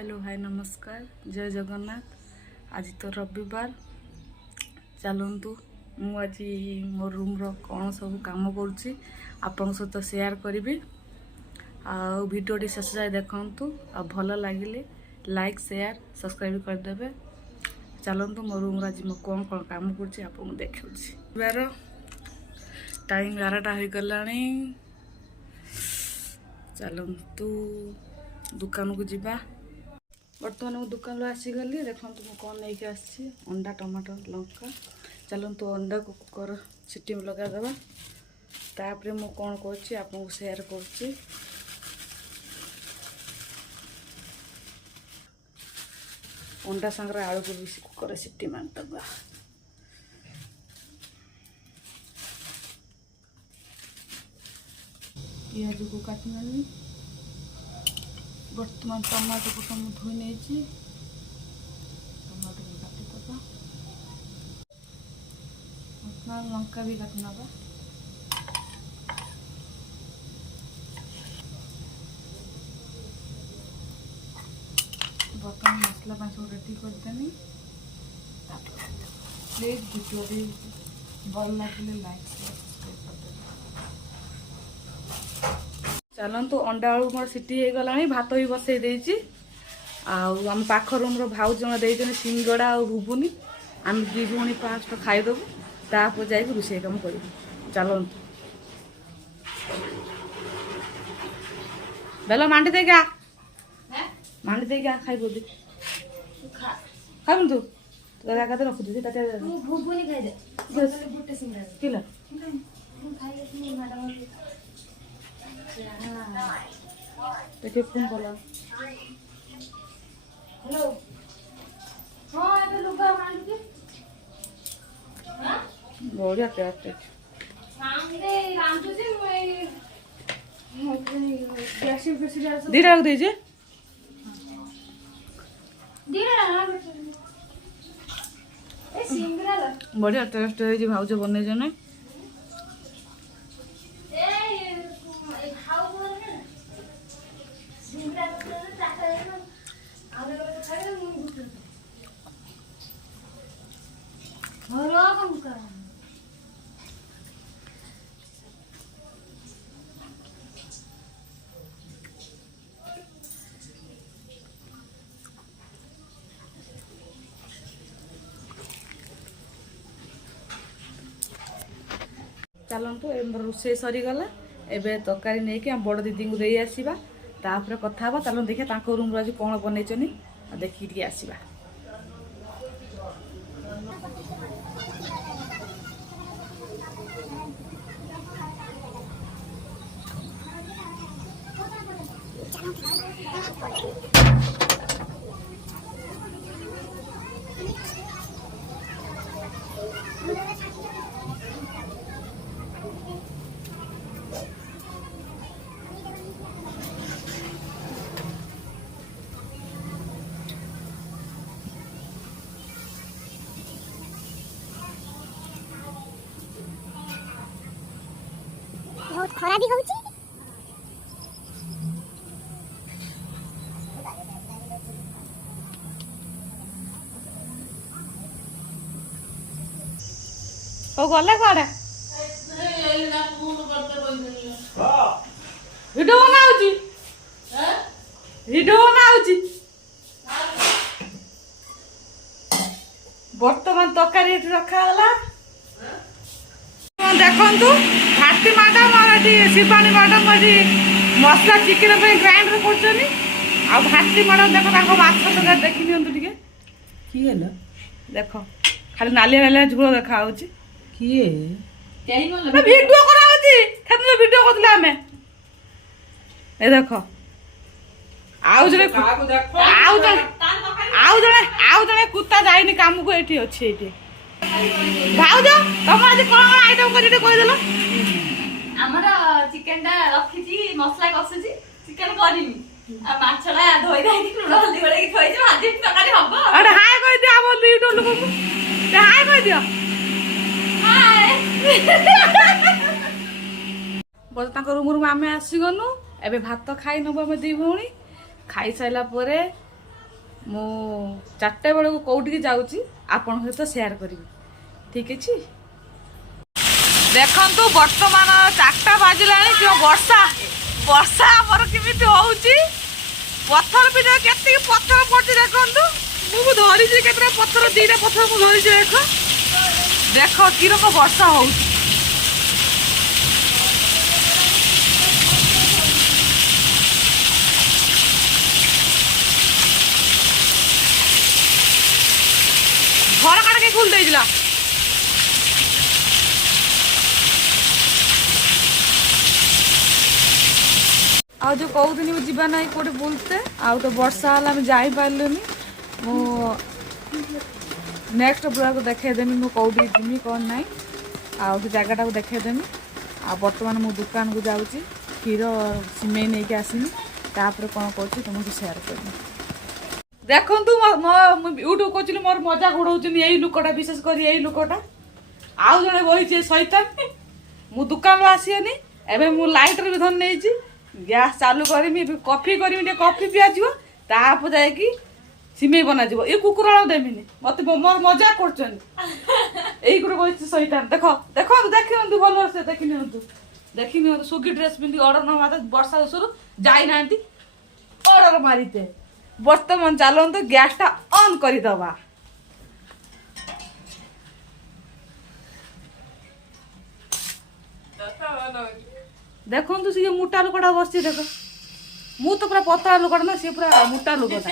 Hello hi नमस्कार जय जगन्नाथ। आज तो रविवार चलतु आज मो रूम कौन सब कम करुँची आपण सहित शेयर करी भिडियोटी शेष जाए देखु आ भल लगे लाइक शेयर सब्सक्राइब करदे। चलतु मो रूम आज मैं कौन कौन कम करुँची आपको देखा टाइम 12टा हो गला। चलतु दुकान को जीवा। बर्तमान मो दुकान आसीगली देखो मुझे कौन लेके आसी अंडा टमाटर लंका। चलतु अंडा को कुकर सीटी में लगादेवा तापर मु कौन कर आपको शेयर कर अंडा सांगे आलू को भी कुकर सीटी मारदेवा। पियाज को काटने बर्तमान टमाटो को तुम धोई नहीं टमाटो भी काटिदेवा लंका भी काटना। बर्तमान मसला सब रेडी करदेनी। प्लीज वीडियो भल लगे लाइक सब्सक्राइब करदे। चलतु अंडा आलू मोर सीटी हो गला भात भी बसई देती आम पाख रूम भाउ जन देते सिंगड़ा और घुगुनी आम दी भौणी 5 खाईदेबू तापर जा रोषे कम कर। चलतु बेल मांडी दे क्या मांडी दे क्या खाई बोली खाऊ तू तो रख दी किलो देखिए फोन कला हेलो हां ए लुगा मांडी बढ़िया टेस्ट मांगे रांधु जी गैस फेसिल दीरा दे जे दीरा ए सिंगरा बढ़िया टेस्ट है जी भाउज बने जने चलतु रोषे सरीगला एवं तरकारी नहीं कि बड़ दीदी को दे आसवा तापर कथा चलो देखिए रूम आज कौन बन देखिए आसवा। बहुत खरा भी होची ओ गले कोडे वीडियो बनाउची वीडियो बनाउची बर्तमान तरकारी रखा गला देखु भारती मैडम और शिवानी मैडम मसला चिकेन ग्राइंडर कर भारती मैडम देख माछ तक देखी नि किए देख खाली नालिया नालिया झोल देखा किए वीडियो करा वीडियो करते आम ए देख आउ जड़े कुत्ता जाइनी काम को ये अच्छे भाउज तुम आज कौन आइटम कर कहदेल आमर चिकेन टा रखी मसला कषुची चिकेन करमी माछटा धोई धाई लुण हल्दी गोल थोड़ी भाजी तरकारी हम अरे हाय कह दियो आम यूट्यूब लोक हाय कह दियो बोल रूम आम आसीगनु एबे भात खाई नब आम दी भौणी खाई सारा ମୁଁ 4ଟା ବେଳକୁ କୋଉଠିକି ଯାଉଛି ଆପଣଙ୍କ ସହିତ ସେୟାର କରିବି। ଠିକ୍ ଅଛି। ଦେଖନ୍ତୁ ବର୍ତ୍ତମାନ 4ଟା ବାଜିଲାଣି କି ବର୍ଷା ବର୍ଷା ଆମର କେମିତି ହଉଛି। ପଥର ବି କେତିକି ପଥର ପଡୁଛି ଦେଖନ୍ତୁ। ମୁଁ ଧରିଛି କେତେଟା ପଥର 2ଟା ପଥର ମୁଁ ଧରିଛି ଦେଖ ଦେଖ କି ରକମ ବର୍ଷା ହଉଛି। ଘର କାଟା କିଏ ଖୋଲି ଦେଇଥିଲା। ଆଉ ଯେଉଁ କହୁଥିଲି ମୁଁ ଯିବା ନାହିଁ କୋଉଠି ବୁଲତେ ଆଉ ତ ବର୍ଷା ହେଲା ଆମେ ଯାଇପାରିଲୁନି। ମୁଁ ନେକ୍ସଟ ବ୍ଲଗ୍ ଦେଖେଇଦେମି ମୁଁ କେଉଁଠି ଯିମି କ'ଣ ନାହିଁ ଆଉ ସେ ଜାଗାଟାକୁ ଦେଖେଇଦେମି। ଆଉ ବର୍ତ୍ତମାନ ମୁଁ ଦୋକାନକୁ ଯାଉଛି କ୍ଷୀର ସିମେଇ ନେଇକି ଆସିମି ତାପରେ କ'ଣ କରୁଛି ତୁମକୁ ସେୟାର କରିବି। ଦେଖନ୍ତୁ ମୁଁ ୟୁଟ୍ୟୁବ କହୁଥିଲି ମୋର ମଜାକ ଉଡ଼ଉଛନ୍ତି ଏଇ ଲୋକଟା ବିଶେଷ କରି ଏଇ ଲୋକଟା ଆଉ ଜଣେ ବହିଛି ସୈତାନ। ମୁଁ ଦୋକାନରୁ ଆସିବନି ଏବେ ମୁଁ ଲାଇଟର ବି ଧରି ନେଇଛି ଗ୍ୟାସ୍ ଚାଲୁ କରିମି କଫି କରିମି ଟିକେ କଫି ପିଆଯିବ ତାପରେ ଯାଇକି ସିମେଇ ବନାଯିବ। ଏ କୁକୁର ଦେମିନି ମତେ ମୋର ମଜା କରୁଛନ୍ତି। ଏଇ ଗୋଟେ ବସିଛି ସୈତାନ ଦେଖ ଦେଖନ୍ତୁ ଦେଖିନିଅନ୍ତୁ ଭଲସେ ଦେଖିନିଅନ୍ତୁ ସୁଗି ଡ୍ରେସ୍ ପିନ୍ଧି ଅର୍ଡର ନ ମାରି ବର୍ଷା ଦୋଷରୁ ଯାଇନାହାନ୍ତି ଅର୍ଡର ମାରିତେ। ବର୍ତ୍ତମାନ ଚାଲନ୍ତୁ ଗ୍ୟାସଟା ଅନ୍ କରିଦବା। ଦେଖନ୍ତୁ ସେ ଯୋଉ ମୋଟା ଲୋକଟା ବସିଛି ଦେଖ ମୁଁ ତ ପୁରା ପତଳା ଲୋକଟା ନା ସେ ପୁରା ମୋଟା ଲୋକଟା।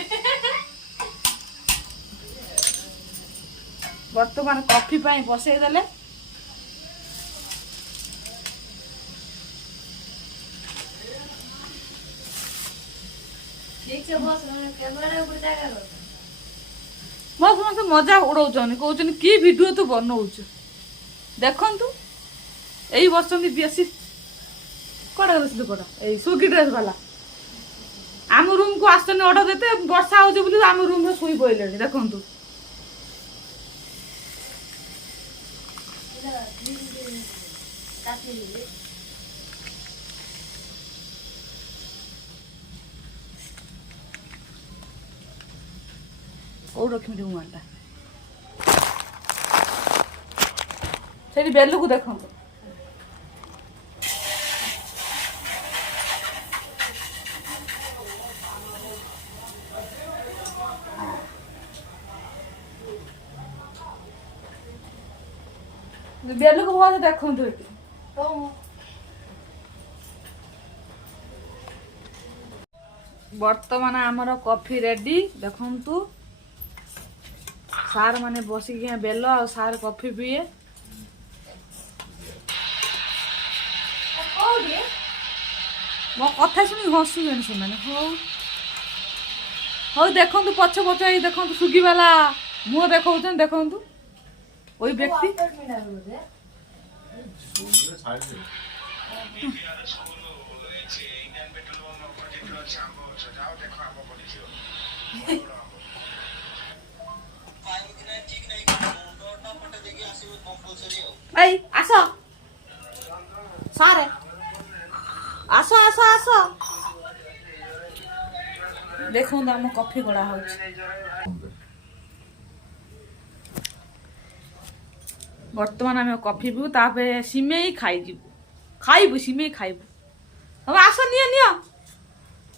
ବର୍ତ୍ତମାନ କଫି ପାଇଁ ବସେଇ ଦେଲେ ମୋ ସମସ୍ତେ ମଜା ଉଡଉଛନ୍ତି କହୁଛନ୍ତି କି ଭିଡିଓ ତୁ ବନଉଛୁ। ଦେଖନ୍ତୁ ଏଇ ବସଛନ୍ତି ବେଶୀ କଟା ଲୋକଟା ଏଇ ସୁଗି ଡ୍ରେସ୍ ବାଲା ଆମ ରୁମକୁ ଆସୁଛନ୍ତି ଅର୍ଡର ଦେତେ ବର୍ଷା ହଉଛି ବୋଲି ଆମ ରୁମରେ ଶୋଇ ପଇଲେଣି। ଦେଖନ୍ତୁ କୋଉଠି ରଖିବି ରୁମାଲଟା ସେଠି ବେଲୁକୁ ଦେଖନ୍ତୁ। ବେଲୁକୁ ଭଲ ଦେଖନ୍ତୁ ଏଠି ବର୍ତ୍ତମାନ ଆମର କଫି ରେଡି। ଦେଖନ୍ତୁ ସାର୍ ମାନେ ବସିକି ବେଲ ଆଉ ସାର୍ କଫି ପିଏ। ମୋ କଥା ଶୁଣି ହସୁଛନ୍ତି ସେମାନେ। ହଉ ହଉ ଦେଖନ୍ତୁ ପଛ ପଛ ଏଇ ଦେଖନ୍ତୁ ସୁଗିବାଲା ମୁହଁ ଦେଖାଉଛନ୍ତି ଦେଖନ୍ତୁ ওই ব্যক্তি এই আসো সারে আসো আসো আসো দেখুন ଆମ କଫି ଗড়ା ହଉଛି। ବର୍ତ୍ତମାନ ଆମେ କଫି ପିଇବୁ ତାପରେ ସିମେଇ ଖାଇବୁ ସିମେଇ ଖାଇବୁ। ତମେ ଆସ ନିଅ ନିଅ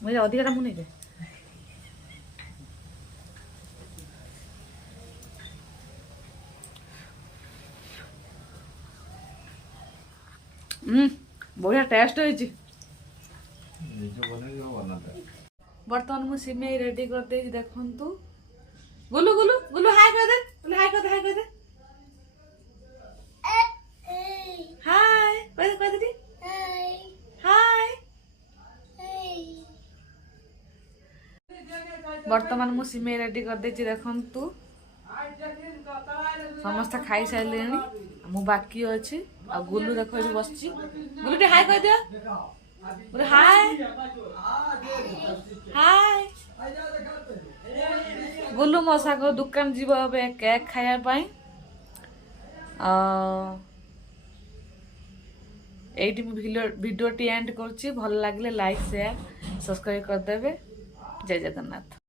ମୁଁ ଅଧିକାଟା ମୁଁ ନେଇଯାଏ। ବଢିଆ ଟେଷ୍ଟ ହେଇଛି। ବର୍ତ୍ତମାନ ମୁଁ ସିମେଇ ରେଡି କରିଦେଇଛି ଦେଖନ୍ତୁ। ଗୁଲୁ ଗୁଲୁ ଗୁଲୁ ହାଇ କରିଦେ ହାଇ କରିଦେ ହାଇ କରିଦେ ହାଇ କହିଦେ କହିଦେ ହାଇ। ବର୍ତ୍ତମାନ ମୁଁ ସିମେଇ ରେଡି କରିଦେଇଛି ଦେଖନ୍ତୁ। ସମସ୍ତେ ଖାଇସାରିଲେଣି ମୁଁ ବାକି ଅଛି। ଆଉ ଗୁଲୁ ଦେଖ ଏଠି ବସିଛି। ଗୁଲୁ ଟିକେ ହାଇ କହିଦିଅ ହାଇ ହାଇ। ଗୁଲୁ ମୋ ସାଙ୍ଗ ଦୋକାନ ଯିବ ଏବେ କେକ୍ ଖାଇବା ପାଇଁ। এইটি ମୁଁ ভিডিওটি এন্ড করছি। ভাল লাগলে লাইক শেয়ার সবসক্রাইব করে দেবে। জয় জগন্নাথ।